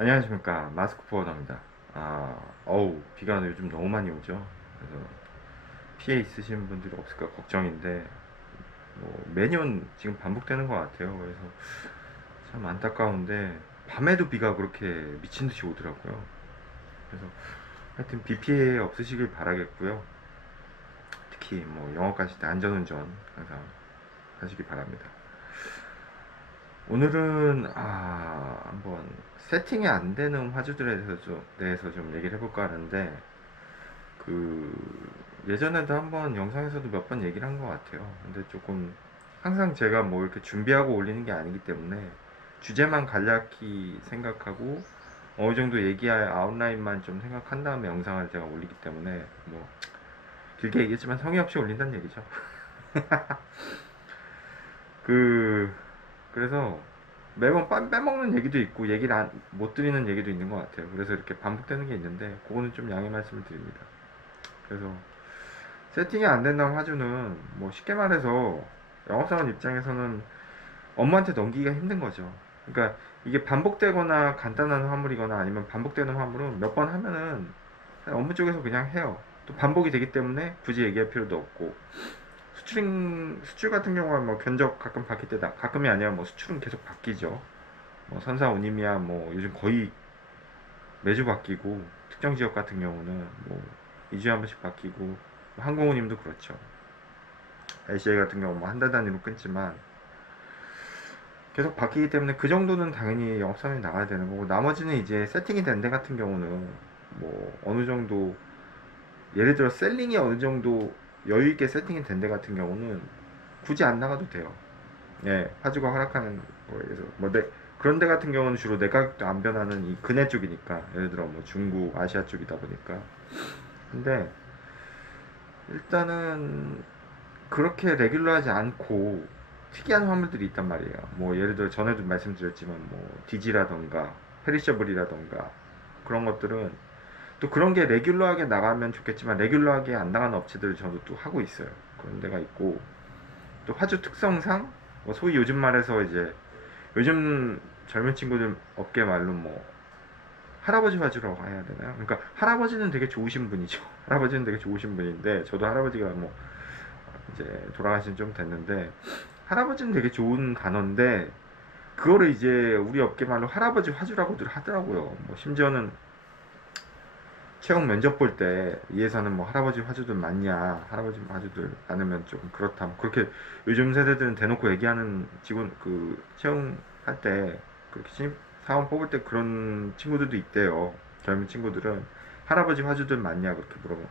안녕하십니까, 마스크 포워더입니다. 비가 요즘 너무 많이 오죠. 그래서 피해 있으신 분들이 없을까 걱정인데, 매년 지금 반복되는 것 같아요. 그래서 참 안타까운데, 밤에도 비가 그렇게 미친 듯이 오더라고요. 그래서 하여튼 비 피해 없으시길 바라겠고요. 특히 영업 가실 때 안전운전 항상 하시기 바랍니다. 오늘은 한번 세팅이 안 되는 화주들에 대해서 좀 얘기를 해볼까 하는데, 그 예전에도 한번 영상에서도 몇 번 얘기를 한 것 같아요. 근데 조금 항상 제가 뭐 이렇게 준비하고 올리는 게 아니기 때문에 주제만 간략히 생각하고 어느 정도 얘기할 아웃라인만 좀 생각한 다음에 영상을 제가 올리기 때문에 뭐 길게 얘기했지만 성의 없이 올린다는 얘기죠. 그 그래서 매번 빼먹는 얘기도 있고 얘기를 못 드리는 얘기도 있는 것 같아요. 그래서 이렇게 반복되는 게 있는데 그거는 좀 양해 말씀을 드립니다. 그래서 세팅이 안 된다는 화주는 뭐 쉽게 말해서 영업사원 입장에서는 업무한테 넘기기가 힘든 거죠. 그러니까 이게 반복되거나 간단한 화물이거나 아니면 반복되는 화물은 몇 번 하면은 업무 쪽에서 그냥 해요. 또 반복이 되기 때문에 굳이 얘기할 필요도 없고, 수출 같은 경우는 뭐 견적 가끔 바뀔 때다 가끔이 아니라 뭐 수출은 계속 바뀌죠. 뭐 선사 운임이야 뭐 요즘 거의 매주 바뀌고, 특정 지역 같은 경우는 뭐 2주에 한 번씩 바뀌고, 뭐 항공운임도 그렇죠. LCA 같은 경우 뭐 한 달 단위로 끊지만 계속 바뀌기 때문에 그 정도는 당연히 영업사원이 나가야 되는 거고, 나머지는 이제 세팅이 된 데 같은 경우는 뭐 어느 정도, 예를 들어 셀링이 어느 정도 여유 있게 세팅이 된 데 같은 경우는 굳이 안 나가도 돼요. 예, 화주가 허락하는 거에 의해서 그런 데 같은 경우는 주로 내 가격도 안 변하는 이 근해 쪽이니까, 예를 들어 뭐 중국, 아시아 쪽이다 보니까. 근데 일단은 그렇게 레귤러하지 않고 특이한 화물들이 있단 말이에요. 뭐 예를 들어 전에도 말씀드렸지만 뭐 디지라던가 페리셔블이라던가 그런 것들은 또 그런 게 레귤러하게 나가면 좋겠지만 레귤러하게 안 나가는 업체들을 저도 또 하고 있어요. 그런 데가 있고, 또 화주 특성상 뭐 소위 요즘 말해서 이제 요즘 젊은 친구들 업계 말로 뭐 할아버지 화주라고 해야 되나요? 그러니까 할아버지는 되게 좋으신 분이죠. 할아버지는 되게 좋으신 분인데 저도 할아버지가 뭐 이제 돌아가신 좀 됐는데, 할아버지는 되게 좋은 단어인데 그거를 이제 우리 업계 말로 할아버지 화주라고들 하더라고요. 뭐 심지어는 채용 면접 볼 때 이 회사는 뭐 할아버지 화주들 많냐, 할아버지 화주들 많으면 좀 그렇다, 뭐 그렇게 요즘 세대들은 대놓고 얘기하는, 직원 채용할 때 그렇게 신입 사원 뽑을 때 그런 친구들도 있대요. 젊은 친구들은 할아버지 화주들 많냐 그렇게 물어보.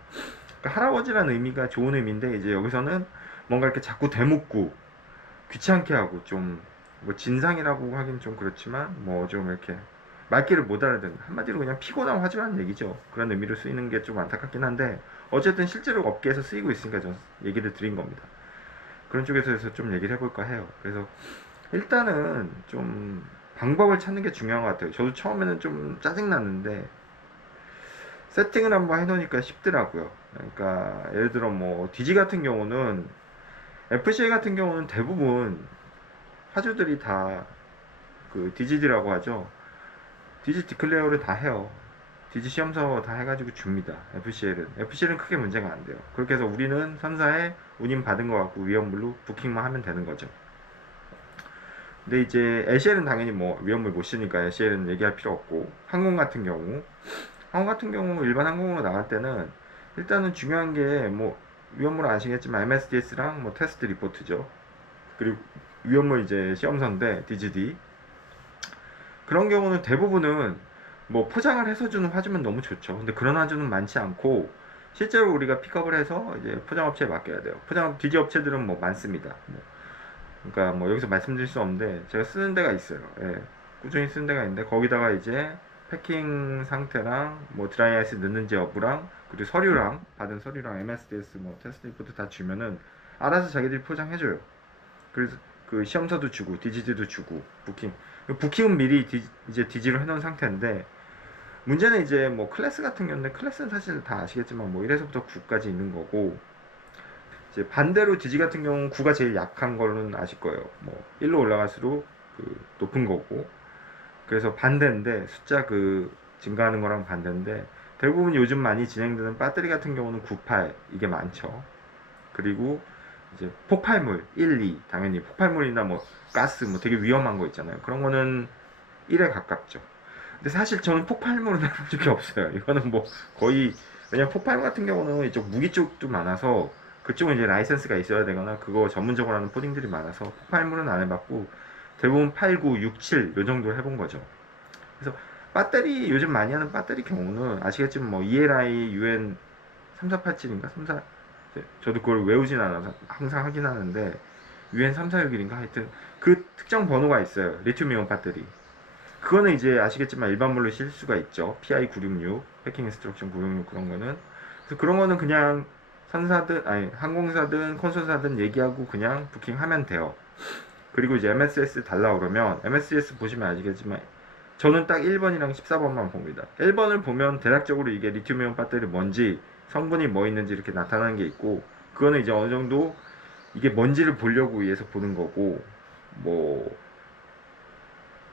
그러니까 할아버지라는 의미가 좋은 의미인데 이제 여기서는 뭔가 이렇게 자꾸 대묻고 귀찮게 하고 좀, 뭐 진상이라고 하긴 좀 그렇지만 뭐 좀 이렇게 말귀를 못 알아듣는, 한마디로 그냥 피곤한 화주라는 얘기죠. 그런 의미로 쓰이는 게 좀 안타깝긴 한데 어쨌든 실제로 업계에서 쓰이고 있으니까 전 얘기를 드린 겁니다. 그런 쪽에서 좀 얘기를 해볼까 해요. 그래서 일단은 좀 방법을 찾는 게 중요한 것 같아요. 저도 처음에는 좀 짜증났는데 세팅을 한번 해놓으니까 쉽더라고요. 그러니까 예를 들어 뭐 DG 같은 경우는, FCA 같은 경우는 대부분 화주들이 다 그 DGD라고 하죠. DG 디클레어를 다 해요. DG 시험서 다 해가지고 줍니다. FCL은 크게 문제가 안 돼요. 그렇게 해서 우리는 선사에 운임 받은 거 갖고 위험물로 부킹만 하면 되는 거죠. 근데 이제 LCL은 당연히 뭐 위험물 못 쓰니까 LCL은 얘기할 필요 없고, 항공 같은 경우 일반 항공으로 나갈 때는 일단은 중요한 게 뭐 위험물 아시겠지만 MSDS랑 뭐 테스트 리포트죠. 그리고 위험물 이제 시험서인데 DGD, 그런 경우는 대부분은 뭐 포장을 해서 주는 화주면 너무 좋죠. 근데 그런 화주는 많지 않고 실제로 우리가 픽업을 해서 이제 포장업체에 맡겨야 돼요. DG 업체들은 뭐 많습니다. 그러니까 뭐 여기서 말씀드릴 수 없는데 제가 쓰는 데가 있어요. 예, 꾸준히 쓰는 데가 있는데 거기다가 이제 패킹 상태랑 뭐 드라이아이스 넣는지 여부랑 그리고 서류랑 받은 서류랑 MSDS 뭐 테스트 리포트 다 주면은 알아서 자기들이 포장해줘요. 그래서 그 시험서도 주고 DGD도 주고 부킹은 미리 이제 DG로 해놓은 상태인데, 문제는 이제 뭐 클래스 같은 경우인데 클래스는 사실 다 아시겠지만 뭐 1에서부터 9까지 있는 거고, 이제 반대로 DG 같은 경우는 9가 제일 약한 거는 아실 거예요. 뭐 1로 올라갈수록 그 높은 거고, 그래서 반대인데, 숫자 증가하는 거랑 반대인데, 대부분 요즘 많이 진행되는 배터리 같은 경우는 98 이게 많죠. 그리고 이제 폭발물 1, 2 당연히 폭발물이나 뭐 가스 뭐 되게 위험한 거 있잖아요. 그런 거는 1에 가깝죠. 근데 사실 저는 폭발물은 해본 적이 없어요. 이거는 뭐 거의, 왜냐면 폭발물 같은 경우는 이쪽 무기 쪽도 많아서 그쪽은 이제 라이센스가 있어야 되거나 그거 전문적으로 하는 포딩들이 많아서 폭발물은 안 해봤고, 대부분 8, 9, 6, 7 요 정도 해본 거죠. 그래서 배터리 요즘 많이 하는 배터리 경우는 아시겠지만 뭐 ELI, UN 3487인가 34, 저도 그걸 외우진 않아서 항상 하긴 하는데 UN 3461인가 하여튼 그 특정 번호가 있어요. 리튬이온 배터리. 그거는 이제 아시겠지만 일반물로 실 수가 있죠. PI 966, 패킹 인스트럭션 966 그런 거는. 그래서 그런 거는 그냥 선사든 아니 항공사든 콘솔사든 얘기하고 그냥 부킹하면 돼요. 그리고 이제 MSS 달라 그러면 MSS 보시면 아시겠지만 저는 딱 1번이랑 14번만 봅니다. 1번을 보면 대략적으로 이게 리튬이온 배터리 뭔지 성분이 뭐 있는지 이렇게 나타나는 게 있고, 그거는 이제 어느 정도 이게 뭔지를 보려고 위해서 보는 거고, 뭐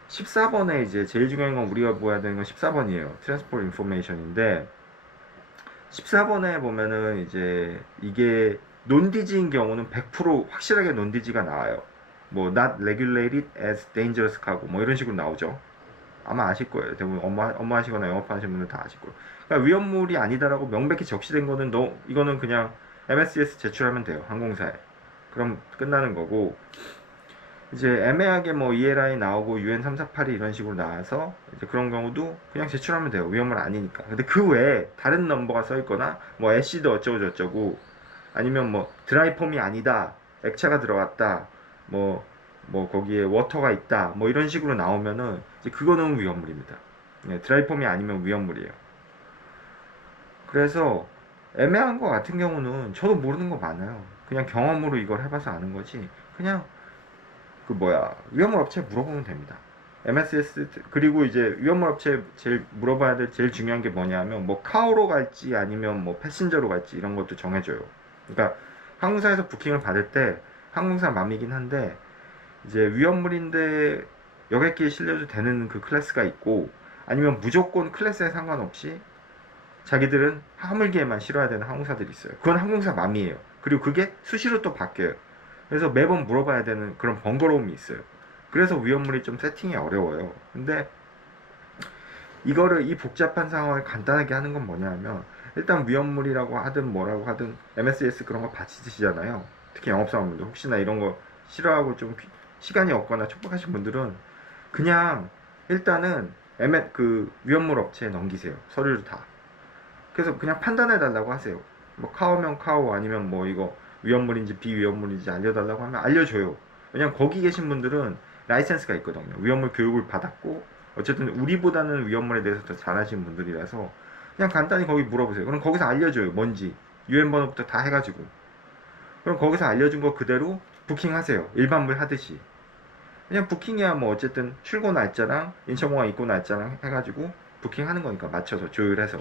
14번에 이제 제일 중요한 건 우리가 보아야 되는 건 14번이에요. 트랜스포트 인포메이션인데 14번에 보면은 이제 이게 논디지인 경우는 100% 확실하게 논디지가 나와요. 뭐 not regulated as dangerous cargo 뭐 이런 식으로 나오죠. 아마 아실 거예요. 대부분 업무 하시거나 영업하시는 분들 다 아실 거예요. 그러니까 위험물이 아니다라고 명백히 적시된 거는 이거는 그냥 MSCS 제출하면 돼요. 항공사에. 그럼 끝나는 거고, 이제 애매하게 뭐 ELI 나오고 UN 348이 이런 식으로 나와서 이제 그런 경우도 그냥 제출하면 돼요. 위험물 아니니까. 근데 그 외에 다른 넘버가 써 있거나 뭐 애시드 어쩌고 저쩌고 아니면 뭐 드라이폼이 아니다, 액체가 들어갔다, 뭐 거기에 워터가 있다, 뭐 이런 식으로 나오면은 이제 그거는 위험물입니다. 네, 드라이폼이 아니면 위험물이에요. 그래서 애매한 거 같은 경우는 저도 모르는 거 많아요. 그냥 경험으로 이걸 해봐서 아는 거지. 그냥 위험물 업체에 물어보면 됩니다. MSS 그리고 이제 위험물 업체에 제일 물어봐야 될 제일 중요한 게 뭐냐면 뭐 카오로 갈지 아니면 뭐 패신저로 갈지 이런 것도 정해줘요. 그러니까 항공사에서 부킹을 받을 때 항공사 맘이긴 한데 이제 위험물인데 여객기에 실려도 되는 그 클래스가 있고, 아니면 무조건 클래스에 상관없이 자기들은 화물기에만 실어야 되는 항공사들이 있어요. 그건 항공사 맘이에요. 그리고 그게 수시로 또 바뀌어요. 그래서 매번 물어봐야 되는 그런 번거로움이 있어요. 그래서 위험물이 좀 세팅이 어려워요. 근데 이 복잡한 상황을 간단하게 하는 건 뭐냐면, 일단 위험물이라고 하든 뭐라고 하든 MSS 그런 거 받치시잖아요. 특히 영업사원분들 혹시나 이런 거 싫어하고 좀 시간이 없거나 촉박하신 분들은 그냥 일단은 그 위험물 업체에 넘기세요. 서류를 다. 그래서 그냥 판단해 달라고 하세요. 뭐 카오면 카오 아니면 뭐 이거 위험물인지 비위험물인지 알려달라고 하면 알려줘요. 왜냐면 거기 계신 분들은 라이센스가 있거든요. 위험물 교육을 받았고 어쨌든 우리보다는 위험물에 대해서 더 잘하시는 분들이라서 그냥 간단히 거기 물어보세요. 그럼 거기서 알려줘요. 뭔지 유엔 번호부터 다 해가지고. 그럼 거기서 알려준 거 그대로 부킹하세요. 일반물 하듯이. 그냥 부킹이야 뭐 어쨌든 출고 날짜랑 인천공항 입고 날짜랑 해가지고 부킹하는 거니까 맞춰서 조율해서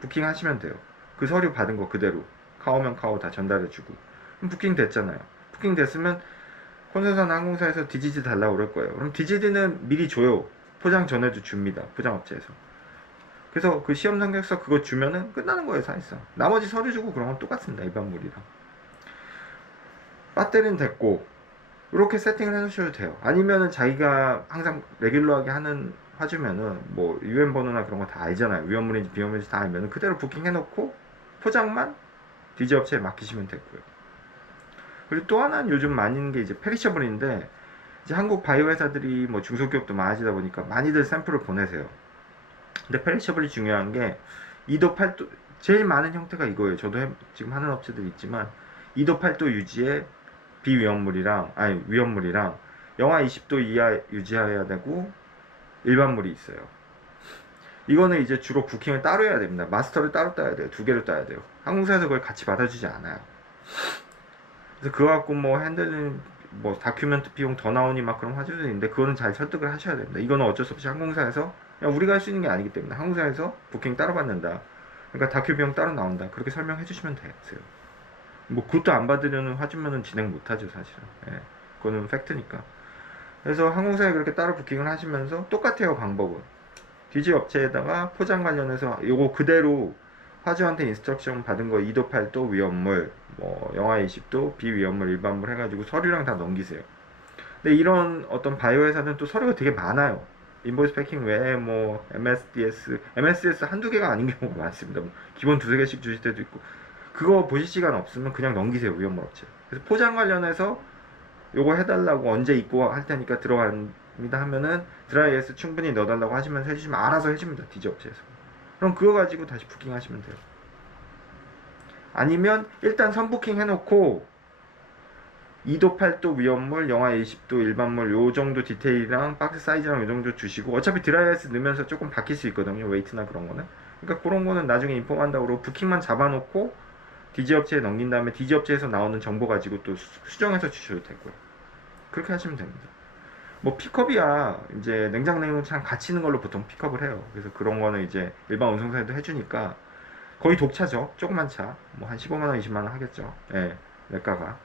부킹하시면 돼요. 그 서류 받은 거 그대로 카오면 카오 다 전달해주고. 그럼 부킹 됐잖아요. 부킹 됐으면 콘서선 항공사에서 DGD 달라고 그럴 거예요. 그럼 DGD는 미리 줘요. 포장 전에도 줍니다. 포장업체에서. 그래서 그 시험 성격서 그거 주면은 끝나는 거예요, 사실상. 나머지 서류 주고 그런 건 똑같습니다, 일반물이랑. 배터리는 됐고, 이렇게 세팅을 해놓으셔도 돼요. 아니면은 자기가 항상 레귤러하게 하는 화주면은 뭐 UN 번호나 그런 거 다 알잖아요. 위험물인지 비위험물인지 다 알면은 그대로 부킹해놓고 포장만 디지 업체에 맡기시면 되고요. 그리고 또 하나는 요즘 많이 있는 게 이제 페리셔블인데, 이제 한국 바이오 회사들이 뭐 중소기업도 많아지다 보니까 많이들 샘플을 보내세요. 근데 페리셔블이 중요한 게 2도 8도 제일 많은 형태가 이거예요. 저도 지금 하는 업체들이 있지만 2도 8도 유지에 위험물이랑 영하 20도 이하 유지해야 되고 일반물이 있어요. 이거는 이제 주로 부킹을 따로 해야 됩니다. 마스터를 따로 따야 돼요. 두 개를 따야 돼요. 항공사에서 그걸 같이 받아주지 않아요. 그래서 그거 갖고 뭐 핸들링 뭐 다큐멘트 비용 더 나오니 막 그런 화제도 있는데 그거는 잘 설득을 하셔야 됩니다. 이거는 어쩔 수 없이 항공사에서 그냥 우리가 할 수 있는 게 아니기 때문에 항공사에서 부킹 따로 받는다. 그러니까 다큐 비용 따로 나온다. 그렇게 설명해 주시면 되세요. 뭐 그것도 안 받으려는 화주면은 진행 못하죠 사실은. 예, 그거는 팩트니까. 그래서 항공사에 그렇게 따로 부킹을 하시면서 똑같아요, 방법은. DG 업체에다가 포장 관련해서 요거 그대로 화주한테 인스트럭션 받은 거 2도 8도 위험물, 뭐 영하 20도 비위험물 일반물 해가지고 서류랑 다 넘기세요. 근데 이런 어떤 바이오 회사는 또 서류가 되게 많아요. 인보이스 패킹 외에 뭐 MSDS 한두 개가 아닌 경우가 많습니다. 뭐 기본 두세 개씩 주실 때도 있고. 그거 보실 시간 없으면 그냥 넘기세요, 위험물 업체. 그래서 포장 관련해서 요거 해달라고 언제 입고 할 테니까 들어갑니다 하면은 드라이에스 충분히 넣어달라고 하시면서 해주시면 알아서 해줍니다, 디지 업체에서. 그럼 그거 가지고 다시 부킹 하시면 돼요. 아니면 일단 선부킹 해놓고 2도 8도 위험물, 영하 20도 일반물 요 정도 디테일이랑 박스 사이즈랑 요 정도 주시고, 어차피 드라이아이스 넣으면서 조금 바뀔 수 있거든요, 웨이트나 그런 거는. 그러니까 그런 거는 나중에 인폼한다고 그러고 부킹만 잡아놓고 디지 업체에 넘긴 다음에 디지 업체에서 나오는 정보 가지고 또 수정해서 주셔도 되고요. 그렇게 하시면 됩니다. 뭐 픽업이야 이제 냉장 냉동차랑 같이 있는 걸로 보통 픽업을 해요. 그래서 그런 거는 이제 일반 운송사에도 해주니까 거의 독차죠. 조그만 차 뭐 한 15만원 20만원 하겠죠. 예, 매가가.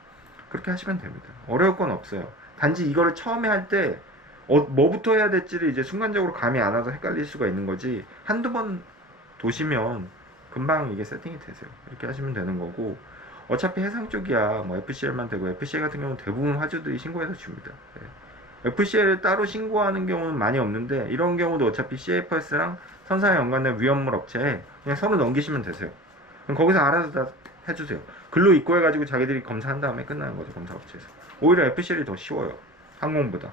그렇게 하시면 됩니다. 어려울 건 없어요. 단지 이거를 처음에 할 때 뭐부터 해야 될지를 이제 순간적으로 감이 안 와서 헷갈릴 수가 있는 거지, 한두 번 도시면 금방 이게 세팅이 되세요. 이렇게 하시면 되는 거고, 어차피 해상 쪽이야 뭐 FCL만 되고, FCL 같은 경우는 대부분 화주들이 신고해서 줍니다. FCL을 따로 신고하는 경우는 많이 없는데, 이런 경우도 어차피 CFS랑 선사에 연관된 위험물 업체에 그냥 서류 넘기시면 되세요. 그럼 거기서 알아서 다 해주세요. 글로 입고해가지고 자기들이 검사한 다음에 끝나는 거죠, 검사업체에서. 오히려 FCL이 더 쉬워요, 항공보다.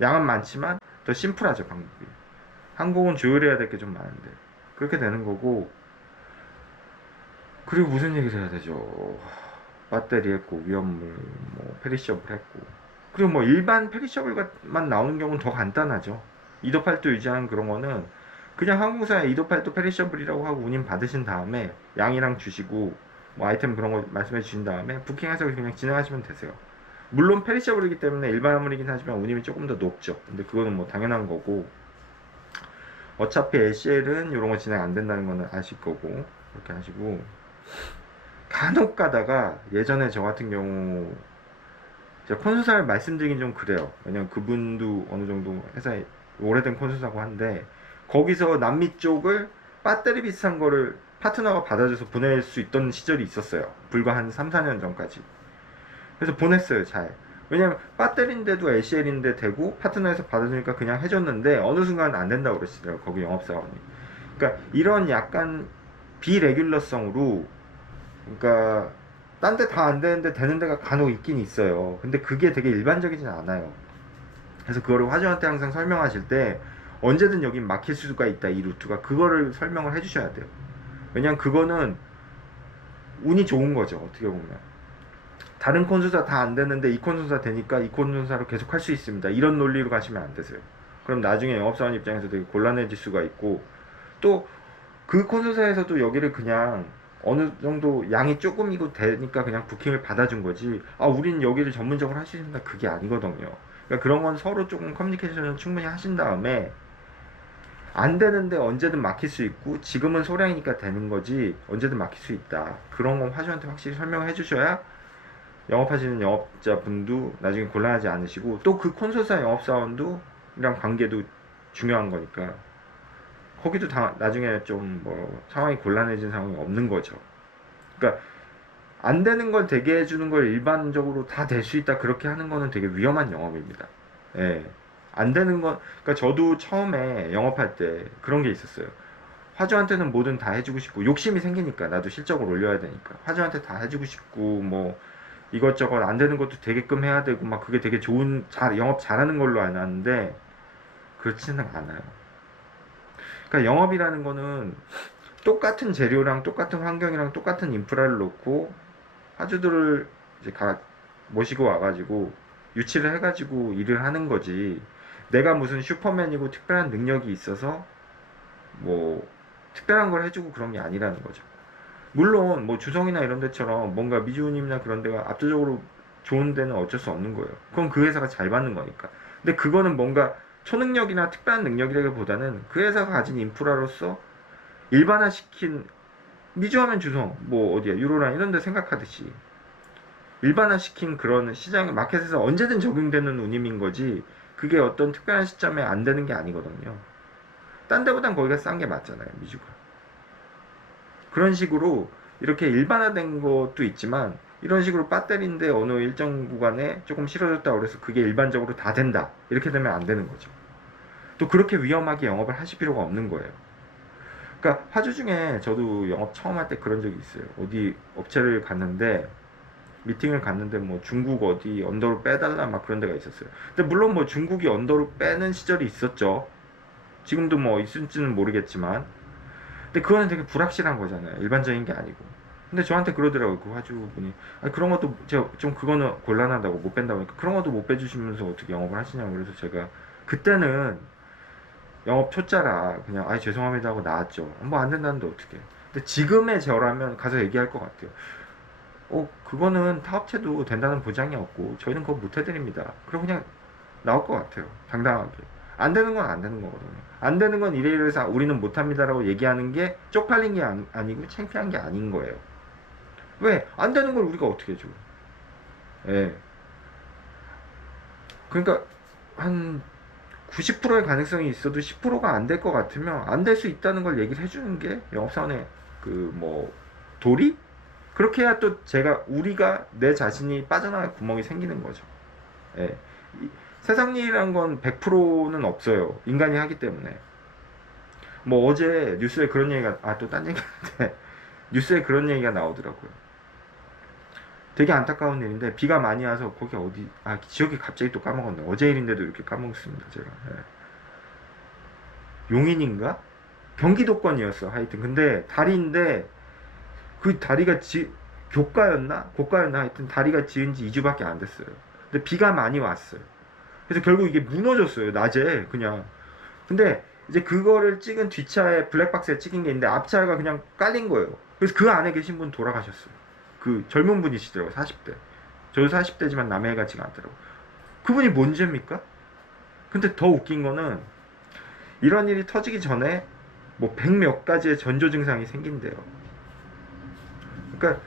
양은 많지만 더 심플하죠, 방법이. 항공은 조율해야 될 게 좀 많은데. 그렇게 되는 거고, 그리고 무슨 얘기를 해야 되죠? 배터리 했고, 위험물, 뭐, 페리셔블 했고. 그리고 뭐, 일반 페리셔블만 나오는 경우는 더 간단하죠. 2도 8도 유지하는 그런 거는 그냥 항공사에 2도 8도 페리셔블이라고 하고 운임 받으신 다음에 양이랑 주시고, 뭐, 아이템 그런 거 말씀해 주신 다음에 부킹해서 그냥 진행하시면 되세요. 물론 페리셔블이기 때문에 일반 화물이긴 하지만 운임이 조금 더 높죠. 근데 그거는 뭐, 당연한 거고, 어차피 LCL은 이런 거 진행 안 된다는 거는 아실 거고, 그렇게 하시고, 간혹 가다가 예전에 저 같은 경우 제가 콘수사를 말씀드리긴 좀 그래요. 왜냐면 그분도 어느 정도 회사에 오래된 콘수사고 한데, 거기서 남미 쪽을 배터리 비슷한 거를 파트너가 받아줘서 보낼 수 있던 시절이 있었어요. 불과 한 3, 4년 전까지. 그래서 보냈어요, 잘. 왜냐면 배터리인데도 LCL인데 되고 파트너에서 받아주니까 그냥 해줬는데 어느 순간 안 된다고 그러시더라고요, 거기 영업사원이. 그러니까 이런 약간 비레귤러성으로, 그러니까 딴 데 다 안 되는데 되는 데가 간혹 있긴 있어요. 근데 그게 되게 일반적이진 않아요. 그래서 그거를 화주한테 항상 설명하실 때 언제든 여긴 막힐 수가 있다, 이 루트가. 그거를 설명을 해주셔야 돼요. 왜냐면 그거는 운이 좋은 거죠, 어떻게 보면. 다른 콘수사 다 안 되는데 이 콘수사 되니까 이 콘수사로 계속 할 수 있습니다, 이런 논리로 가시면 안 되세요. 그럼 나중에 영업사원 입장에서 되게 곤란해질 수가 있고, 또 그 콘수사에서도 여기를 그냥 어느 정도 양이 조금이고 되니까 그냥 부킹을 받아준 거지, 아 우린 여기를 전문적으로 할 수 있습니다, 그게 아니거든요. 그러니까 그런 건 서로 조금 커뮤니케이션을 충분히 하신 다음에, 안 되는데 언제든 막힐 수 있고 지금은 소량이니까 되는 거지 언제든 막힐 수 있다, 그런 건 화주한테 확실히 설명을 해주셔야 영업하시는 영업자분도 나중에 곤란하지 않으시고, 또 그 콘솔사 영업사원도 이랑 관계도 중요한 거니까 거기도 나중에 좀 뭐 상황이 곤란해진 상황이 없는 거죠. 그러니까 안 되는 걸 되게 해주는 걸 일반적으로 다 될 수 있다 그렇게 하는 거는 되게 위험한 영업입니다. 예. 안 되는 건, 그러니까 저도 처음에 영업할 때 그런 게 있었어요. 화주한테는 뭐든 다 해주고 싶고, 욕심이 생기니까 나도 실적을 올려야 되니까 화주한테 다 해주고 싶고, 뭐 이것저것 안 되는 것도 되게끔 해야 되고 막, 그게 되게 좋은 영업 잘하는 걸로 알았는데 그렇지는 않아요. 그러니까 영업이라는 거는 똑같은 재료랑 똑같은 환경이랑 똑같은 인프라를 놓고 화주들을 이제 모시고 와가지고 유치를 해가지고 일을 하는 거지, 내가 무슨 슈퍼맨이고 특별한 능력이 있어서 뭐 특별한 걸 해주고 그런 게 아니라는 거죠. 물론 뭐 주성이나 이런 데처럼 뭔가 미주님이나 그런 데가 압도적으로 좋은 데는 어쩔 수 없는 거예요. 그건 그 회사가 잘 받는 거니까. 근데 그거는 뭔가 초능력이나 특별한 능력이라기보다는 그 회사가 가진 인프라로서 일반화시킨, 미주하면 주성, 뭐 어디야 유로랑 이런 데 생각하듯이 일반화시킨 그런 시장 마켓에서 언제든 적용되는 운임인 거지, 그게 어떤 특별한 시점에 안 되는 게 아니거든요. 딴 데보단 거기가 싼 게 맞잖아요, 미주가. 그런 식으로 이렇게 일반화된 것도 있지만, 이런 식으로 배터리인데 어느 일정 구간에 조금 실어졌다고 그래서 그게 일반적으로 다 된다, 이렇게 되면 안 되는 거죠. 또 그렇게 위험하게 영업을 하실 필요가 없는 거예요. 그러니까 화주 중에 저도 영업 처음 할 때 그런 적이 있어요. 어디 업체를 갔는데, 미팅을 갔는데 뭐 중국 어디 언더로 빼달라 막 그런 데가 있었어요. 근데 물론 뭐 중국이 언더로 빼는 시절이 있었죠. 지금도 뭐 있을지는 모르겠지만, 근데 그거는 되게 불확실한 거잖아요. 일반적인 게 아니고. 근데 저한테 그러더라고요. 그 화주분이. 아니, 그런 것도 제가 좀 그거는 곤란하다고 못 뺀다고 하니까, 그런 것도 못 빼주시면서 어떻게 영업을 하시냐고. 그래서 제가 그때는 영업 초짜라 그냥 아 죄송합니다 하고 나왔죠. 뭐 안 된다는데 어떻게. 근데 지금의 저라면 가서 얘기할 것 같아요. 그거는 타업체도 된다는 보장이 없고 저희는 그거 못 해드립니다. 그럼 그냥 나올 것 같아요. 당당하게. 안 되는 건 안 되는 거거든요. 안 되는 건 이래서 우리는 못합니다라고 얘기하는 게 쪽팔린 게 아니고 창피한 게 아닌 거예요. 왜? 안 되는 걸 우리가 어떻게 해줘? 예. 그러니까 한 90%의 가능성이 있어도 10%가 안 될 것 같으면 안 될 수 있다는 걸 얘기를 해주는 게 영업사원의 그 뭐 도리? 그렇게 해야 또 우리가 내 자신이 빠져나갈 구멍이 생기는 거죠. 예. 세상 일이란 건 100%는 없어요. 인간이 하기 때문에. 뭐 어제 뉴스에 그런 얘기가, 또 딴 얘기인데, 뉴스에 그런 얘기가 나오더라고요. 되게 안타까운 일인데, 비가 많이 와서 거기 어디, 지역이 갑자기 또 까먹었네. 어제 일인데도 이렇게 까먹습니다, 제가. 예. 용인인가? 경기도권이었어, 하여튼. 근데 다리인데, 그 다리가 고가였나? 하여튼 다리가 지은 지 2주밖에 안 됐어요. 근데 비가 많이 왔어요. 그래서 결국 이게 무너졌어요, 낮에, 그냥. 근데 이제 그거를 찍은 뒷차에 블랙박스에 찍힌 게 있는데 앞차가 그냥 깔린 거예요. 그래서 그 안에 계신 분 돌아가셨어요. 그 젊은 분이시더라고요, 40대. 저도 40대지만 남의 같지가 않더라고요. 그분이 뭔 죄입니까? 근데 더 웃긴 거는 이런 일이 터지기 전에 뭐 100몇 가지의 전조 증상이 생긴대요. 그러니까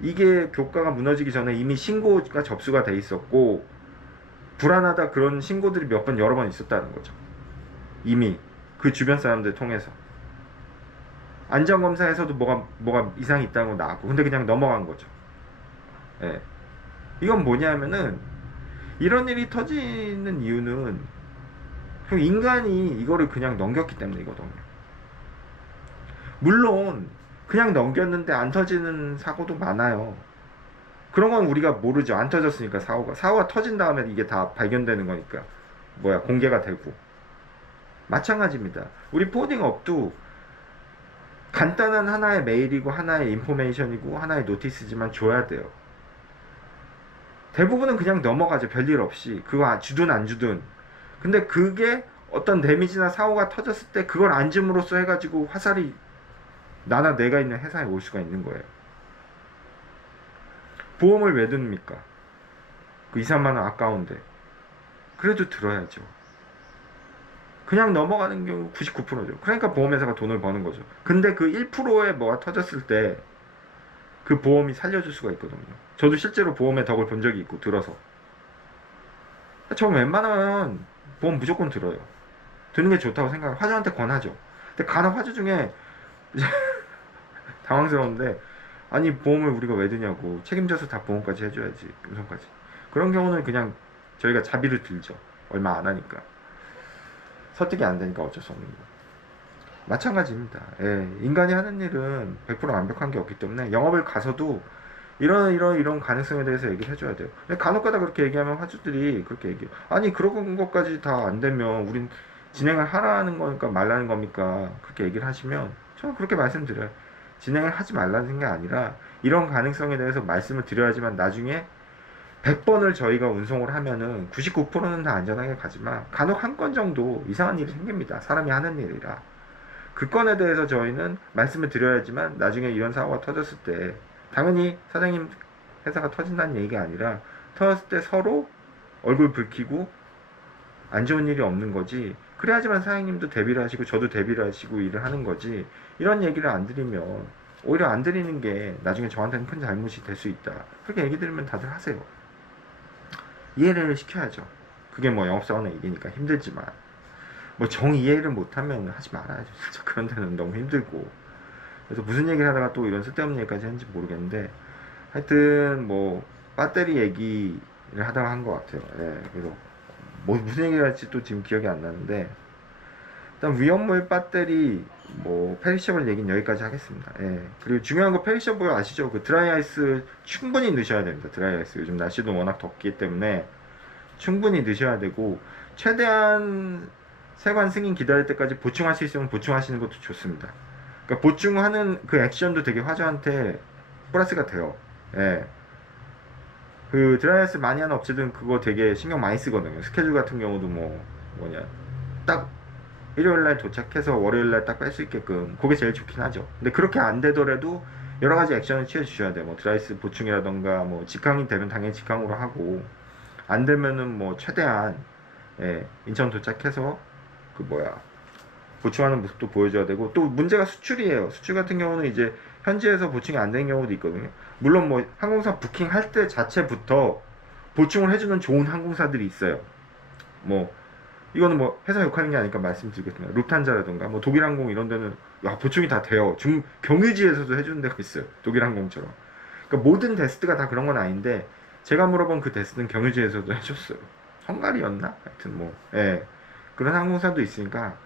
이게 교가가 무너지기 전에 이미 신고가 접수가 돼 있었고, 불안하다 그런 신고들이 여러 번 있었다는 거죠. 이미 그 주변 사람들 통해서 안전검사에서도 뭐가 이상이 있다는 거 나왔고, 근데 그냥 넘어간 거죠. 예. 이건 뭐냐면은 이런 일이 터지는 이유는 인간이 이거를 그냥 넘겼기 때문이거든요. 물론 그냥 넘겼는데 안 터지는 사고도 많아요. 그런 건 우리가 모르죠. 안 터졌으니까. 사고가 터진 다음에 이게 다 발견되는 거니까 공개가 되고. 마찬가지입니다. 우리 포딩업도 간단한 하나의 메일이고 하나의 인포메이션이고 하나의 노티스지만 줘야 돼요. 대부분은 그냥 넘어가죠. 별일 없이. 그거 주든 안 주든. 근데 그게 어떤 데미지나 사고가 터졌을 때 그걸 안 줌으로써 해가지고 화살이 나나 내가 있는 회사에 올 수가 있는 거예요. 보험을 왜 듭니까? 그 2, 3만 원 아까운데. 그래도 들어야죠. 그냥 넘어가는 경우 99%죠. 그러니까 보험회사가 돈을 버는 거죠. 근데 그 1%에 뭐가 터졌을 때 그 보험이 살려줄 수가 있거든요. 저도 실제로 보험의 덕을 본 적이 있고 들어서. 저 웬만하면 보험 무조건 들어요. 드는 게 좋다고 생각해요. 화주한테 권하죠. 근데 간혹 화주 중에 당황스러운데, 아니 보험을 우리가 왜 드냐고, 책임져서 다 보험까지 해줘야지, 우선까지. 그런 경우는 그냥 저희가 자비를 들죠. 얼마 안 하니까. 설득이 안 되니까 어쩔 수 없는 거. 마찬가지입니다. 예, 인간이 하는 일은 100% 완벽한 게 없기 때문에 영업을 가서도 이런 가능성에 대해서 얘기를 해줘야 돼요. 간혹가다 그렇게 얘기하면 화주들이 그렇게 얘기해요. 아니 그런 것까지 다 안 되면 우린 진행을 하라는 거니까 말라는 겁니까? 그렇게 얘기를 하시면 저는 그렇게 말씀드려요. 진행을 하지 말라는 게 아니라 이런 가능성에 대해서 말씀을 드려야지만 나중에 100번을 저희가 운송을 하면은 99%는 다 안전하게 가지만 간혹 한 건 정도 이상한 일이 생깁니다. 사람이 하는 일이라. 그 건에 대해서 저희는 말씀을 드려야지만 나중에 이런 사고가 터졌을 때, 당연히 사장님 회사가 터진다는 얘기가 아니라 터졌을 때 서로 얼굴 붉히고 안 좋은 일이 없는 거지. 그래야지만 사장님도 대비를 하시고 저도 대비를 하시고 일을 하는 거지. 이런 얘기를 안 드리면 오히려 안 드리는 게 나중에 저한테는 큰 잘못이 될 수 있다. 그렇게 얘기 들으면 다들 하세요. 이해를 시켜야죠. 그게 뭐 영업사원의 얘기니까 힘들지만 뭐 정 이해를 못하면 하지 말아야죠. 진짜 그런 데는 너무 힘들고. 그래서 무슨 얘기를 하다가 또 이런 쓸데없는 얘기까지 했는지 모르겠는데 하여튼 뭐 배터리 얘기를 하다가 한 것 같아요. 예, 그래서 뭐 무슨 얘기를 할지 또 지금 기억이 안 나는데 일단 위험물 배터리 뭐 페리셔블 얘기는 여기까지 하겠습니다. 예. 그리고 중요한 거 페리셔블 아시죠? 그 드라이 아이스 충분히 넣으셔야 됩니다. 드라이 아이스 요즘 날씨도 워낙 덥기 때문에 충분히 넣으셔야 되고 최대한 세관 승인 기다릴 때까지 보충할 수 있으면 보충하시는 것도 좋습니다. 그러니까 보충하는 그 액션도 되게 화주한테 플러스가 돼요. 예. 그 드라이 아이스 많이 하는 업체들은 그거 되게 신경 많이 쓰거든요. 스케줄 같은 경우도 뭐 뭐냐 딱 일요일날 도착해서 월요일날 딱 뺄 수 있게끔 그게 제일 좋긴 하죠. 근데 그렇게 안 되더라도 여러 가지 액션을 취해 주셔야 돼요. 뭐 드라이스 보충이라던가 뭐 직항이 되면 당연히 직항으로 하고 안 되면은 뭐 최대한 예, 인천 도착해서 그 뭐야 보충하는 모습도 보여줘야 되고 또 문제가 수출이에요. 수출 같은 경우는 이제 현지에서 보충이 안 되는 경우도 있거든요. 물론 뭐 항공사 부킹할 때 자체부터 보충을 해주는 좋은 항공사들이 있어요. 뭐 이거는 뭐 회사 역할인 게 아니니까 말씀드리겠습니다. 루프탄자라든가 뭐 독일항공 이런 데는 야 보충이 다 돼요. 경유지에서도 해주는 데가 있어요. 독일항공처럼. 그러니까 모든 데스트가 다 그런 건 아닌데 제가 물어본 그 데스트는 경유지에서도 해줬어요. 헝가리였나? 하여튼 뭐 예. 그런 항공사도 있으니까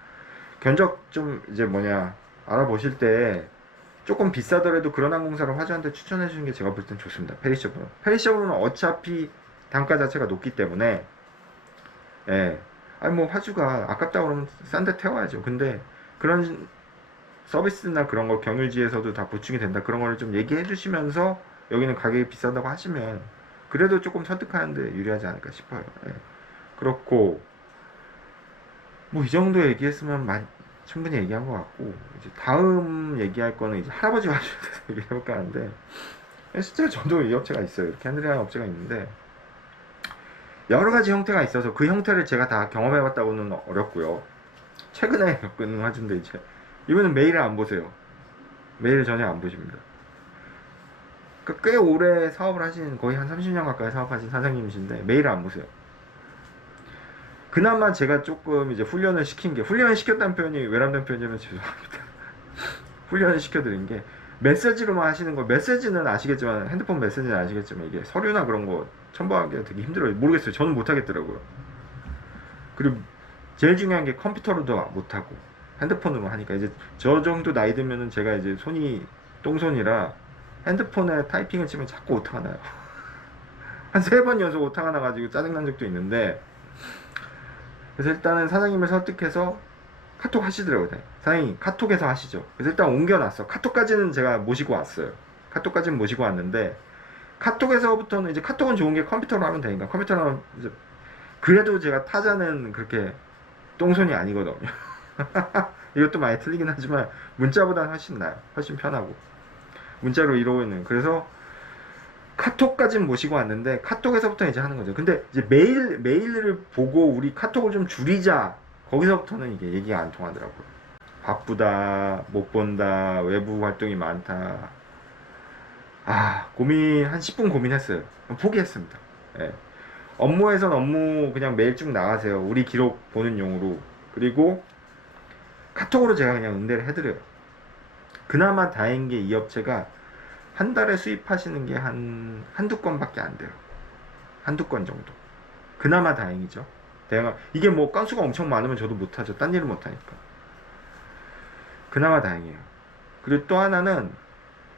견적 좀 이제 뭐냐 알아보실 때 조금 비싸더라도 그런 항공사를 화주한테 추천해 주는 게 제가 볼 땐 좋습니다. 페리셔블은. 페리셔블은 어차피 단가 자체가 높기 때문에 예. 아니 뭐 화주가 아깝다 그러면 싼 데 태워야죠. 근데 그런 서비스나 그런 거 경유지에서도 다 보충이 된다 그런 거를 좀 얘기해 주시면서 여기는 가격이 비싸다고 하시면 그래도 조금 설득하는데 유리하지 않을까 싶어요. 예. 그렇고 뭐 이 정도 얘기했으면 충분히 얘기한 것 같고 이제 다음 얘기할 거는 이제 할아버지 화주에 대해서 얘기해볼까 하는데 실제로 저도 이 업체가 있어요. 이렇게 핸들링하는 업체가 있는데 여러 가지 형태가 있어서 그 형태를 제가 다 경험해봤다고는 어렵고요. 최근에 겪은 화주인데 이제 이분은 메일을 안 보세요. 메일을 전혀 안 보십니다. 그러니까 꽤 오래 사업을 하신 거의 한 30년 가까이 사업하신 사장님이신데 메일을 안 보세요. 그나마 제가 조금 이제 훈련을 시킨 게 훈련을 시켰다는 표현이 외람된 표현이면 죄송합니다. 훈련을 시켜드린 게 메시지로만 하시는 거 메시지는 아시겠지만 핸드폰 메시지는 아시겠지만 이게 서류나 그런 거 첨부하기가 되게 힘들어요. 모르겠어요. 저는 못하겠더라고요. 그리고 제일 중요한 게 컴퓨터로도 못하고 핸드폰으로 하니까 이제 저 정도 나이 들면은 제가 이제 손이 똥손이라 핸드폰에 타이핑을 치면 자꾸 오타가 나요. 한 3번 연속 오타가 나가지고 짜증난 적도 있는데 그래서 일단은 사장님을 설득해서 카톡 하시더라고요. 사장님 카톡에서 하시죠. 그래서 일단 옮겨놨어. 카톡까지는 제가 모시고 왔어요. 카톡까지는 모시고 왔는데 카톡에서부터는 이제 카톡은 좋은 게 컴퓨터로 하면 되니까 컴퓨터로 하면 이제 그래도 제가 타자는 그렇게 똥손이 아니거든요. 이것도 많이 틀리긴 하지만 문자보다는 훨씬 나아요. 훨씬 편하고 문자로 이러고 있는 그래서 카톡까지는 모시고 왔는데 카톡에서부터 이제 하는 거죠. 근데 이제 메일을 보고 우리 카톡을 좀 줄이자 거기서부터는 이게 얘기가 안 통하더라고요. 바쁘다, 못 본다, 외부 활동이 많다. 고민 한 10분 고민했어요. 포기했습니다. 예. 업무에선 업무 그냥 메일 쭉 나가세요. 우리 기록 보는 용으로. 그리고 카톡으로 제가 그냥 응대를 해드려요. 그나마 다행인 게 이 업체가 한 달에 수입하시는 게 한두 건밖에 안 돼요. 한두 건 정도. 그나마 다행이죠. 이게 뭐 건수가 엄청 많으면 저도 못하죠. 딴 일을 못하니까. 그나마 다행이에요. 그리고 또 하나는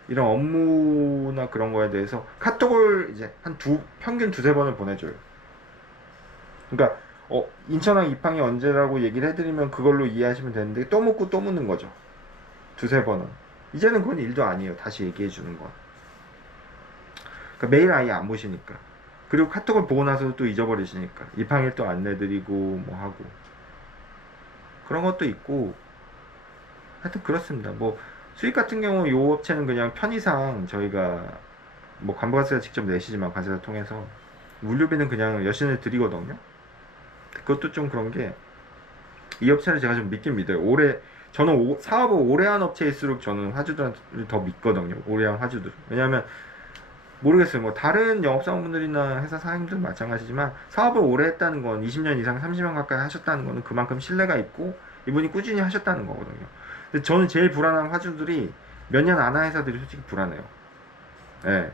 이런 업무나 그런 거에 대해서 카톡을 이제 평균 두세 번을 보내줘요. 그러니까 인천항 입항이 언제라고 얘기를 해드리면 그걸로 이해하시면 되는데 또 묻고 또 묻는 거죠. 두세 번은. 이제는 그건 일도 아니에요. 다시 얘기해 주는 건. 그러니까 메일 아예 안 보시니까. 그리고 카톡을 보고 나서 또 잊어버리시니까. 입항일 또 안내드리고 뭐 하고. 그런 것도 있고. 하여튼 그렇습니다. 뭐 수익 같은 경우 이 업체는 그냥 편의상 저희가 뭐 관부가세가 직접 내시지만 관세사 통해서 물류비는 그냥 여신을 드리거든요. 그것도 좀 그런 게 이 업체를 제가 좀 믿긴 믿어요. 저는 사업을 오래 한 업체일수록 저는 화주들한테 더 믿거든요. 오래 한 화주들. 왜냐하면 모르겠어요. 뭐 다른 영업사원분들이나 회사 사장님들 마찬가지지만 사업을 오래 했다는 건 20년 이상 30년 가까이 하셨다는 거는 그만큼 신뢰가 있고 이분이 꾸준히 하셨다는 거거든요. 근데 저는 제일 불안한 화주들이 몇 년 안 한 회사들이 솔직히 불안해요. 예.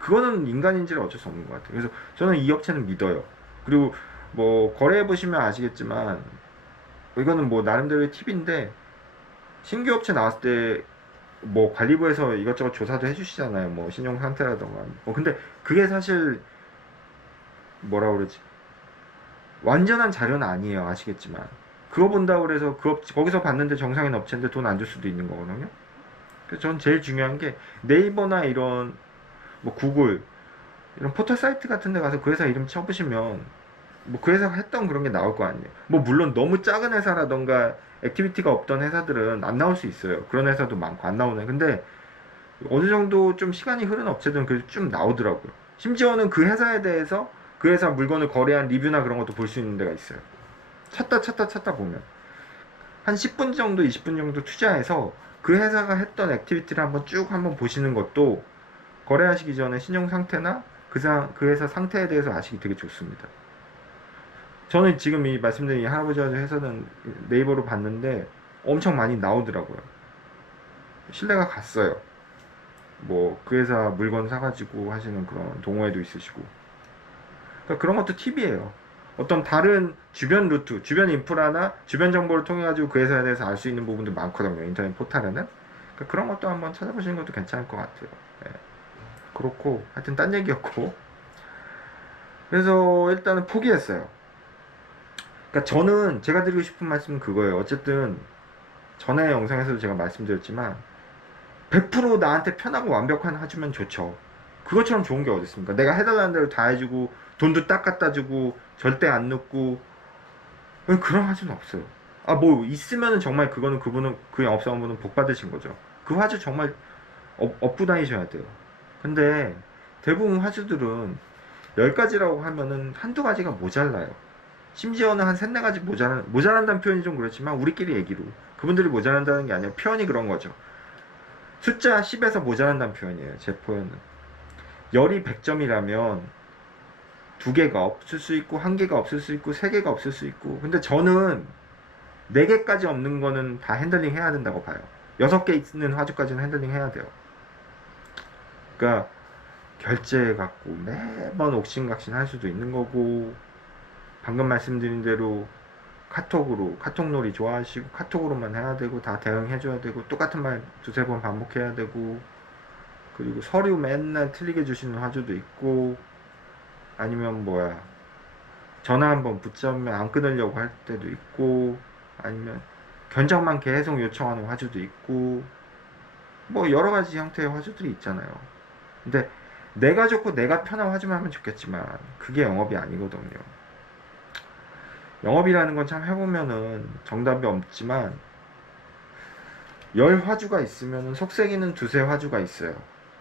그거는 인간인지라 어쩔 수 없는 것 같아요. 그래서 저는 이 업체는 믿어요. 그리고 뭐 거래해 보시면 아시겠지만 이거는 뭐 나름대로의 팁인데 신규 업체 나왔을 때 뭐 관리부에서 이것저것 조사도 해주시잖아요. 뭐 신용 상태라던가. 뭐 근데 그게 사실 뭐라 그러지? 완전한 자료는 아니에요. 아시겠지만 그거 본다고 그래서 거기서 봤는데 정상인 업체인데 돈 안 줄 수도 있는 거거든요. 그래서 전 제일 중요한 게 네이버나 이런 뭐 구글 이런 포털 사이트 같은 데 가서 그 회사 이름 쳐보시면 뭐 그 회사가 했던 그런 게 나올 거 아니에요. 뭐 물론 너무 작은 회사라던가 액티비티가 없던 회사들은 안 나올 수 있어요. 그런 회사도 많고 안 나오네. 근데 어느 정도 좀 시간이 흐른 업체들은 그래도 좀 나오더라고요. 심지어는 그 회사에 대해서 그 회사 물건을 거래한 리뷰나 그런 것도 볼 수 있는 데가 있어요. 찾다 보면 한 10분 정도 20분 정도 투자해서 그 회사가 했던 액티비티를 한번 보시는 것도 거래하시기 전에 신용 상태나 그 회사 상태에 대해서 아시기 되게 좋습니다. 저는 지금 이 말씀드린 이 할아버지 회사는 네이버로 봤는데 엄청 많이 나오더라고요. 신뢰가 갔어요. 뭐 그 회사 물건 사가지고 하시는 그런 동호회도 있으시고. 그러니까 그런 것도 팁이에요. 어떤 다른 주변 루트, 주변 인프라나 주변 정보를 통해 가지고 그 회사에 대해서 알 수 있는 부분도 많거든요. 인터넷 포털에는. 그러니까 그런 것도 한번 찾아보시는 것도 괜찮을 것 같아요. 네. 그렇고 하여튼 딴 얘기였고. 그래서 일단은 포기했어요. 그러니까 저는 제가 드리고 싶은 말씀은 그거예요. 어쨌든 전에 영상에서도 제가 말씀드렸지만 100% 나한테 편하고 완벽한 해주면 좋죠. 그것처럼 좋은 게 어디 있습니까? 내가 해달라는 대로 다 해주고 돈도 딱 갖다 주고 절대 안 눕고 그런 화주는 없어요. 아 뭐 있으면은 정말 그거는 그분은 그 영업사원분은 복 받으신 거죠. 그 화주 정말 업고 다니셔야 돼요. 근데 대부분 화주들은 10가지라고 하면은 한두 가지가 모자라요. 심지어는 한 3-4가지 모자란다는 표현이 좀 그렇지만 우리끼리 얘기로 그분들이 모자란다는 게 아니라 표현이 그런 거죠. 숫자 10에서 모자란다는 표현이에요. 제 표현은. 열이 100점이라면 2개가 없을 수 있고 1개가 없을 수 있고 3개가 없을 수 있고 근데 저는 4개까지 없는 거는 다 핸들링 해야 된다고 봐요. 6개 있는 화주까지는 핸들링 해야 돼요. 그러니까 결제 갖고 매번 옥신각신 할 수도 있는 거고 방금 말씀드린 대로 카톡놀이 좋아하시고 카톡으로만 해야 되고 다 대응해줘야 되고 똑같은 말 2-3번 반복해야 되고 그리고 서류 맨날 틀리게 주시는 화주도 있고 아니면 전화 한번 붙잡으면 안 끊으려고 할 때도 있고 아니면 견적만 계속 요청하는 화주도 있고 뭐 여러가지 형태의 화주들이 있잖아요. 근데 내가 좋고 내가 편한 화주만 하면 좋겠지만 그게 영업이 아니거든요. 영업이라는 건 참 해보면은 정답이 없지만 10화주가 있으면은 속색이는 2-3화주가 있어요.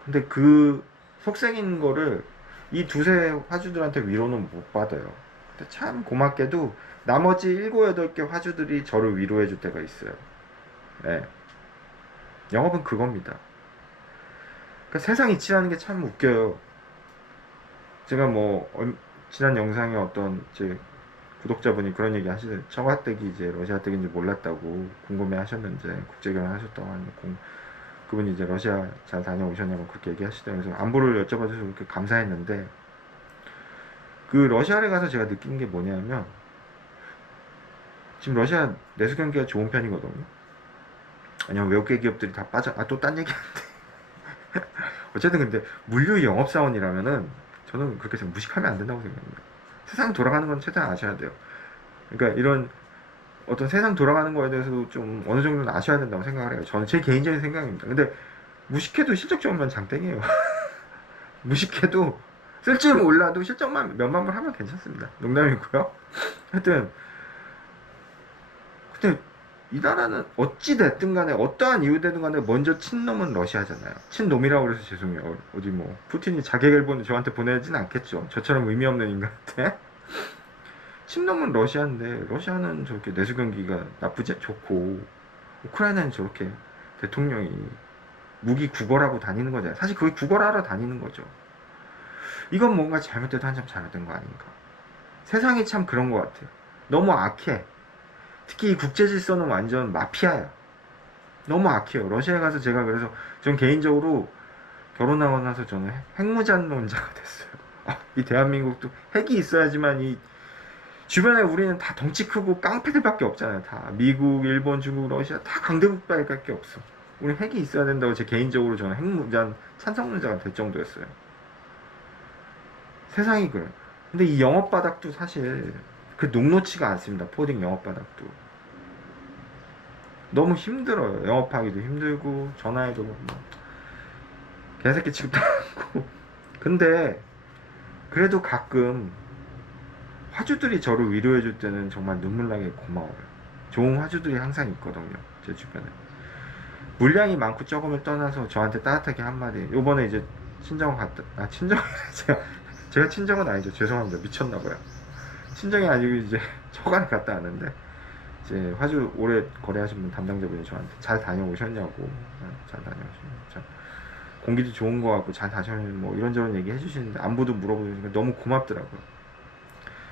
근데 그 속색인 거를 이 2-3화주들한테 위로는 못 받아요. 근데 참 고맙게도 나머지 7-8개 화주들이 저를 위로해 줄 때가 있어요. 네. 영업은 그겁니다. 그러니까 세상 이치라는 게 참 웃겨요. 제가 지난 영상에 어떤 제 구독자분이 그런 얘기 하시더라고요. 처가댁이 이제 러시아 댁인지 몰랐다고 궁금해 하셨는데 국제결혼 하셨다고 하는데 그분이 이제 러시아 잘 다녀오셨냐고 그렇게 얘기하시더라고요. 그래서 안부를 여쭤봐줘서 그렇게 감사했는데 그 러시아를 가서 제가 느낀 게 뭐냐면 지금 러시아 내수 경기가 좋은 편이거든요. 아니면 외국계 기업들이 다 또 딴 얘기하는데 어쨌든 근데 물류 영업사원이라면은 저는 그렇게 무식하면 안 된다고 생각합니다. 세상 돌아가는 건 최대한 아셔야 돼요. 그러니까 이런 어떤 세상 돌아가는 거에 대해서도 좀 어느 정도는 아셔야 된다고 생각을 해요. 저는 제 개인적인 생각입니다. 근데 무식해도 실적 좋으면 장땡이에요. 무식해도 쓸 줄 몰라도 실적만 몇만 불 하면 괜찮습니다. 농담이고요. 하여튼 근데 이 나라는 어찌 됐든 간에 어떠한 이유 되든 간에 먼저 친놈은 러시아잖아요. 친놈이라고 그래서 죄송해요. 어디 푸틴이 자객을 저한테 보내진 않겠죠. 저처럼 의미 없는 인간한테. 친놈은 러시아인데 러시아는 저렇게 내수 경기가 좋고 우크라이나는 저렇게 대통령이 무기 구걸하고 다니는 거잖아요. 사실 그게 구걸하러 다니는 거죠. 이건 뭔가 잘못돼도 한참 잘못된 거 아닌가. 세상이 참 그런 것 같아요. 너무 악해. 특히 이 국제 질서는 완전 마피아야. 너무 악해요. 러시아에 가서 제가 그래서 전 개인적으로 결혼하고 나서 저는 핵무장론자가 됐어요. 이 대한민국도 핵이 있어야지만 이 주변에 우리는 다 덩치 크고 깡패들밖에 없잖아요. 다 미국, 일본, 중국, 러시아 다 강대국밖에 없어. 우리 핵이 있어야 된다고 제 개인적으로 저는 핵무장 찬성론자가 될 정도였어요. 세상이 그래. 근데 이 영업바닥도 사실 그 녹록치가 않습니다. 포딩 영업바닥도 너무 힘들어요. 영업하기도 힘들고 전화해도 뭐 개새끼 취급도 하고. 근데 그래도 가끔 화주들이 저를 위로해줄 때는 정말 눈물나게 고마워요. 좋은 화주들이 항상 있거든요. 제 주변에. 물량이 많고 적음을 떠나서 저한테 따뜻하게 한마디. 요번에 이제 친정 갔다, 친정이래. 제가 친정은 아니죠. 죄송합니다. 미쳤나봐요. 친정이 아니고 이제 처가를 갔다 왔는데, 이제 화주 오래 거래하신 분 담당자분이 저한테 잘 다녀오셨냐고. 잘 다녀오셨냐고. 공기도 좋은 거 같고 잘 다녀오셨냐고. 뭐 이런저런 얘기 해주시는데, 안부도 물어보시니까 너무 고맙더라고요.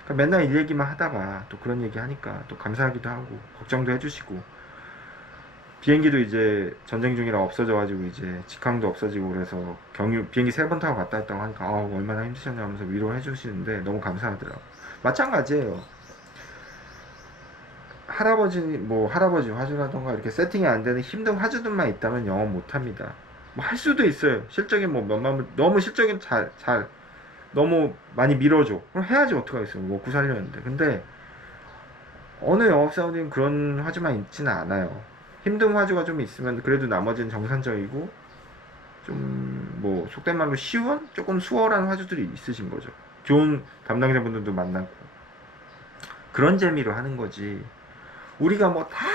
그러니까 맨날 일 얘기만 하다가 또 그런 얘기 하니까 또 감사하기도 하고, 걱정도 해주시고, 비행기도 이제 전쟁 중이라 없어져가지고 이제 직항도 없어지고 그래서 비행기 3번 타고 갔다 왔다고 하니까 얼마나 힘드셨냐 하면서 위로해 주시는데 너무 감사하더라고. 마찬가지예요. 할아버지 화주라던가 이렇게 세팅이 안 되는 힘든 화주들만 있다면 영업 못 합니다. 뭐 할 수도 있어요. 실적이 뭐 너무 실적이 너무 많이 밀어줘. 그럼 해야지 어떡하겠어요. 먹고 살려는데. 근데 어느 영업사원님 그런 화주만 있지는 않아요. 힘든 화주가 좀 있으면 그래도 나머지는 정상적이고 좀 뭐 속된 말로 조금 수월한 화주들이 있으신 거죠. 좋은 담당자분들도 만나고 그런 재미로 하는 거지. 우리가 뭐 다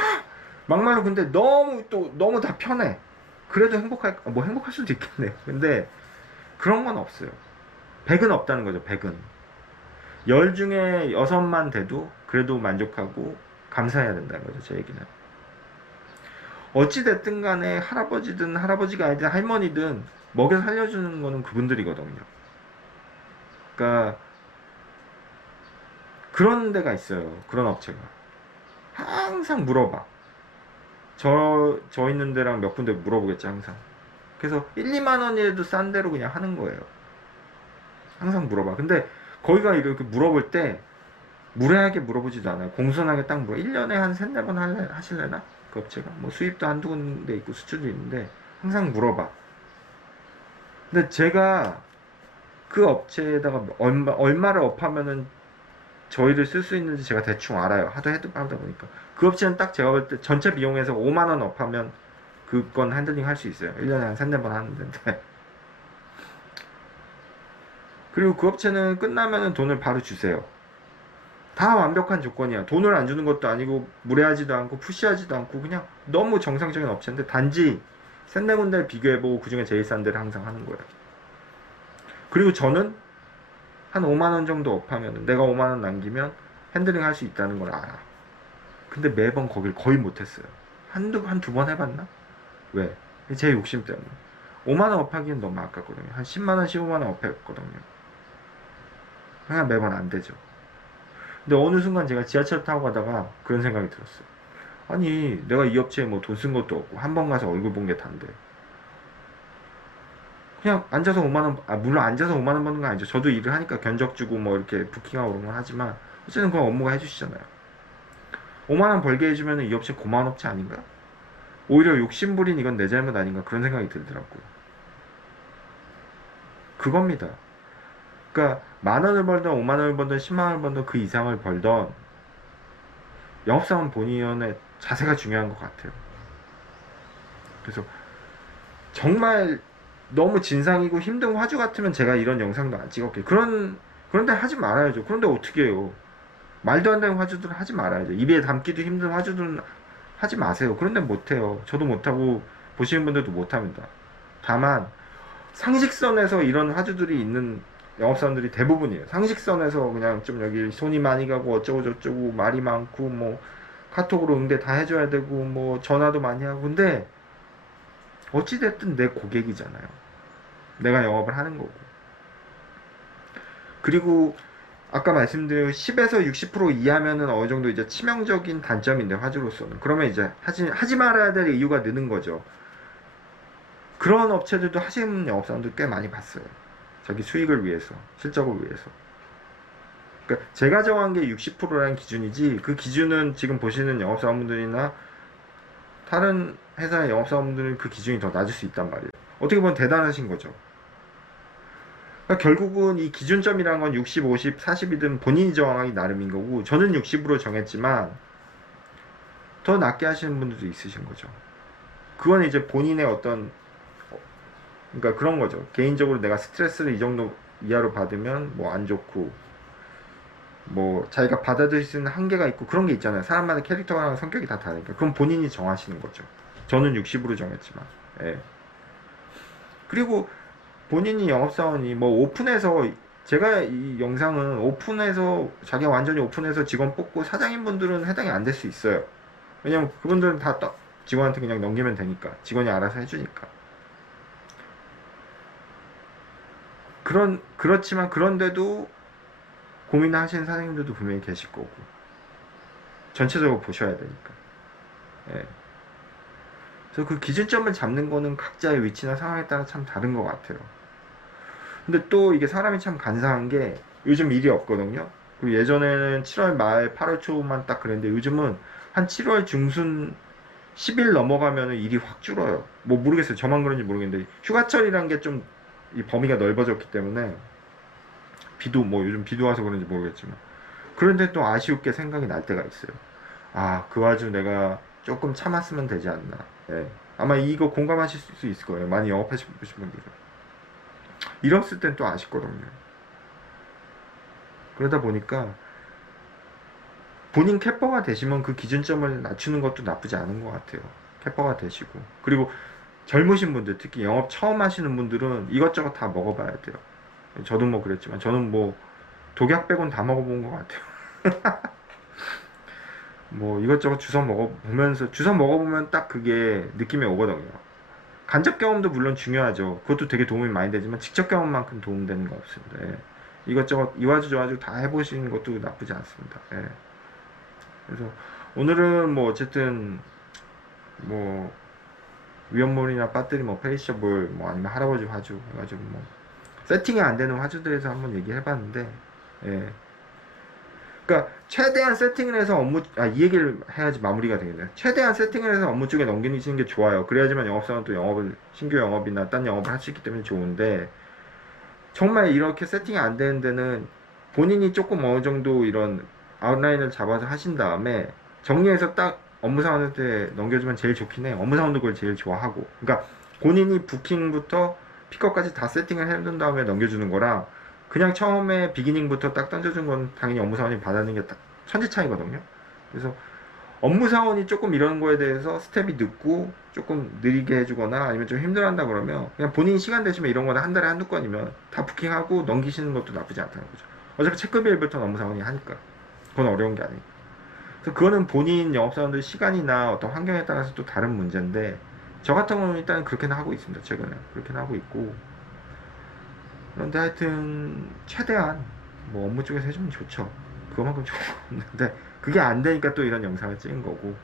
막말로 근데 너무 다 편해. 그래도 행복할 수도 있겠네. 근데 그런 건 없어요. 100은 없다는 거죠. 100은 10 중에 6만 돼도 그래도 만족하고 감사해야 된다는 거죠. 제 얘기는. 어찌됐든 간에 할아버지가 아니든 할머니든 먹여 살려주는 거는 그분들이거든요. 그러니까 그런 데가 있어요. 그런 업체가 항상 물어봐. 저 있는 데랑 몇 군데 물어보겠지 항상. 그래서 1, 2만 원이라도 싼 데로 그냥 하는 거예요. 항상 물어봐. 근데 거기가 이렇게 물어볼 때 무례하게 물어보지도 않아요. 공손하게 딱 물어. 1년에 한 3, 4번 하실래나? 그 업체가. 뭐 수입도 한두 군데 있고 수출도 있는데 항상 물어봐. 근데 제가 그 업체에다가 얼마를 업하면은 저희를 쓸 수 있는지 제가 대충 알아요. 하다 보니까. 그 업체는 딱 제가 볼 때 전체 비용에서 5만원 업하면 그건 핸들링 할 수 있어요. 1년에 한 3, 4번 하는 데인데. 그리고 그 업체는 끝나면은 돈을 바로 주세요. 다 완벽한 조건이야. 돈을 안 주는 것도 아니고 무례하지도 않고 푸시하지도 않고 그냥 너무 정상적인 업체인데 단지 3, 4군데를 비교해보고 그 중에 제일 싼 데를 항상 하는 거예요. 그리고 저는 한 5만원 정도 업하면 내가 5만원 남기면 핸들링 할 수 있다는 걸 알아. 근데 매번 거길 거의 못했어요. 한두 번 해봤나? 왜? 제 욕심 때문에. 5만원 업하기는 너무 아깝거든요. 한 10만원, 15만원 업했거든요. 그냥 매번 안 되죠. 근데 어느 순간 제가 지하철 타고 가다가 그런 생각이 들었어요. 아니, 내가 이 업체에 뭐 돈 쓴 것도 없고 한 번 가서 얼굴 본 게 단데. 그냥 앉아서 5만원, 물론 앉아서 5만원 버는 건 아니죠. 저도 일을 하니까 견적 주고 뭐 이렇게 부킹하고 그런 건 하지만, 어쨌든 그건 업무가 해주시잖아요. 5만원 벌게 해주면 이 업체 고마운 업체 아닌가? 오히려 욕심부린 이건 내 잘못 아닌가? 그런 생각이 들더라고요. 그겁니다. 그러니까 만원을 벌든 5만원을 벌든 10만원을 벌든 그 이상을 벌던 영업사원 본인의 자세가 중요한 것 같아요. 그래서 정말 너무 진상이고 힘든 화주 같으면 제가 이런 영상도 안 찍었겠죠. 그런데 하지 말아야죠. 그런데 어떻게 해요? 말도 안 되는 화주들은 하지 말아야죠. 입에 담기도 힘든 화주들은 하지 마세요. 그런데 못해요. 저도 못하고 보시는 분들도 못합니다. 다만 상식선에서 이런 화주들이 있는 영업사원들이 대부분이에요. 상식선에서 그냥 좀 여기 손이 많이 가고 어쩌고 저쩌고 말이 많고 뭐 카톡으로 응대 다 해줘야 되고 뭐 전화도 많이 하고. 근데 어찌됐든 내 고객이잖아요. 내가 영업을 하는 거고. 그리고 아까 말씀드린 10에서 60% 이하면은 어느 정도 이제 치명적인 단점인데, 화주로서는. 그러면 이제 하지 말아야 될 이유가 느는 거죠. 그런 업체들도 하시는 영업사원들 꽤 많이 봤어요. 자기 수익을 위해서, 실적을 위해서. 그러니까 제가 정한 게 60%라는 기준이지, 그 기준은 지금 보시는 영업사원분들이나 다른 회사의 영업사원분들은 그 기준이 더 낮을 수 있단 말이에요. 어떻게 보면 대단하신 거죠. 그러니까 결국은 이 기준점이라는 건 60, 50, 40이든 본인이 정하기 나름인 거고, 저는 60으로 정했지만 더 낮게 하시는 분들도 있으신 거죠. 그건 이제 본인의 어떤, 그러니까 그런 거죠. 개인적으로 내가 스트레스를 이 정도 이하로 받으면 뭐 안 좋고, 뭐 자기가 받아들일 수 있는 한계가 있고, 그런 게 있잖아요. 사람마다 캐릭터랑 성격이 다 다르니까. 그럼 본인이 정하시는 거죠. 저는 60으로 정했지만. 예. 그리고 본인이 영업사원이 뭐 오픈해서, 제가 이 영상은 오픈해서, 자기가 완전히 오픈해서 직원 뽑고 사장인 분들은 해당이 안 될 수 있어요. 왜냐면 그분들은 다 직원한테 그냥 넘기면 되니까, 직원이 알아서 해주니까. 그렇지만 그런데도 고민하시는 사장님들도 분명히 계실 거고, 전체적으로 보셔야 되니까. 예. 그래서 그 기준점을 잡는 거는 각자의 위치나 상황에 따라 참 다른 것 같아요. 근데 또 이게 사람이 참 간사한 게, 요즘 일이 없거든요. 그리고 예전에는 7월 말 8월 초만 딱 그랬는데, 요즘은 한 7월 중순 10일 넘어가면 일이 확 줄어요. 뭐 모르겠어요. 저만 그런지 모르겠는데, 휴가철이란 게 좀 이 범위가 넓어졌기 때문에, 비도 뭐 요즘 비도 와서 그런지 모르겠지만, 그런데 또 아쉬웠게 생각이 날 때가 있어요. 아, 그 와중 내가 조금 참았으면 되지 않나. 예. 아마 이거 공감하실 수 있을 거예요. 많이 영업하시고 싶으신 분들은. 이랬을 땐 또 아쉽거든요. 그러다 보니까 본인 캐퍼가 되시면 그 기준점을 낮추는 것도 나쁘지 않은 것 같아요. 캐퍼가 되시고. 그리고 젊으신 분들, 특히 영업 처음 하시는 분들은 이것저것 다 먹어봐야 돼요. 저도 뭐 그랬지만, 저는 뭐 독약 빼곤 다 먹어본 것 같아요. 뭐 이것저것 주워 먹어보면 딱 그게 느낌이 오거든요. 간접 경험도 물론 중요하죠. 그것도 되게 도움이 많이 되지만 직접 경험만큼 도움되는 거 없습니다. 예. 이것저것 이와주 저와주 다 해보시는 것도 나쁘지 않습니다. 예. 그래서 오늘은 뭐 어쨌든 뭐 위험물이나 배터리, 뭐 페리셔블, 뭐 아니면 할아버지 화주 해가지고 뭐 세팅이 안 되는 화주들에서 한번 얘기해봤는데, 예. 그러니까 최대한 세팅을 해서 이 얘기를 해야지 마무리가 되겠네요. 최대한 세팅을 해서 업무 쪽에 넘기시는 게 좋아요. 그래야지만 영업사원 또 신규 영업이나 딴 영업을 할 수 있기 때문에 좋은데, 정말 이렇게 세팅이 안 되는 데는 본인이 조금 어느 정도 이런 아웃라인을 잡아서 하신 다음에 정리해서 딱 업무사원한테 넘겨주면 제일 좋긴 해요. 업무사원도 그걸 제일 좋아하고. 그러니까 본인이 부킹부터 픽업까지 다 세팅을 해둔 다음에 넘겨주는 거랑, 그냥 처음에 비기닝부터 딱 던져준 건 당연히 업무사원이 받아내는 게 딱 천지 차이거든요. 그래서 업무사원이 조금 이런 거에 대해서 스텝이 늦고 조금 느리게 해주거나 아니면 좀 힘들어한다 그러면, 그냥 본인 시간 되시면 이런 거는 한 달에 한두 건이면 다 부킹하고 넘기시는 것도 나쁘지 않다는 거죠. 어차피 체크비일부터는 업무사원이 하니까 그건 어려운 게 아니니까. 그래서 그거는 본인 영업사원들 시간이나 어떤 환경에 따라서 또 다른 문제인데, 저 같은 경우는 일단 그렇게는 하고 있습니다. 최근에 그렇게는 하고 있고. 그런데 하여튼 최대한 뭐 업무 쪽에서 해주면 좋죠. 그거만큼 좋은 거 없는데, 그게 안 되니까 또 이런 영상을 찍은 거고.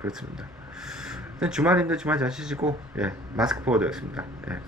그렇습니다. 일단 주말인데 주말 잘 쉬시고, 예, 마스크 포워드였습니다. 예.